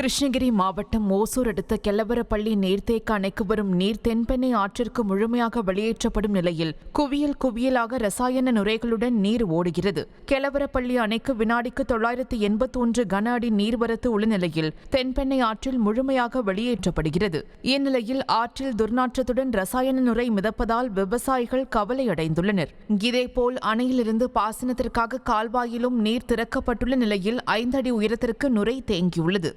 கிருஷ்ணகிரி மாவட்டம் ஓசூர் அடுத்த கெல்லவரப்பள்ளி நீர்த்தேக்க அணைக்கு வரும் நீர் தென்பெண்ணை ஆற்றிற்கு முழுமையாக வெளியேற்றப்படும் நிலையில் குவியலாக ரசாயன நுரைகளுடன் நீர் ஓடுகிறது. கெல்லவரப்பள்ளி அணைக்கு வினாடிக்கு 981 கன அடி நீர்வரத்து உள்ள நிலையில் தென்பெண்ணை ஆற்றில் முழுமையாக வெளியேற்றப்படுகிறது. இந்நிலையில் ஆற்றில் துர்நாற்றத்துடன் ரசாயன நுரை மிதப்பதால் விவசாயிகள் கவலையடைந்துள்ளனர். இதேபோல் அணையிலிருந்து பாசனத்திற்காக கால்வாயிலும் நீர் திறக்கப்பட்டுள்ள நிலையில் 5 அடி உயரத்திற்கு நுரை தேங்கியுள்ளது.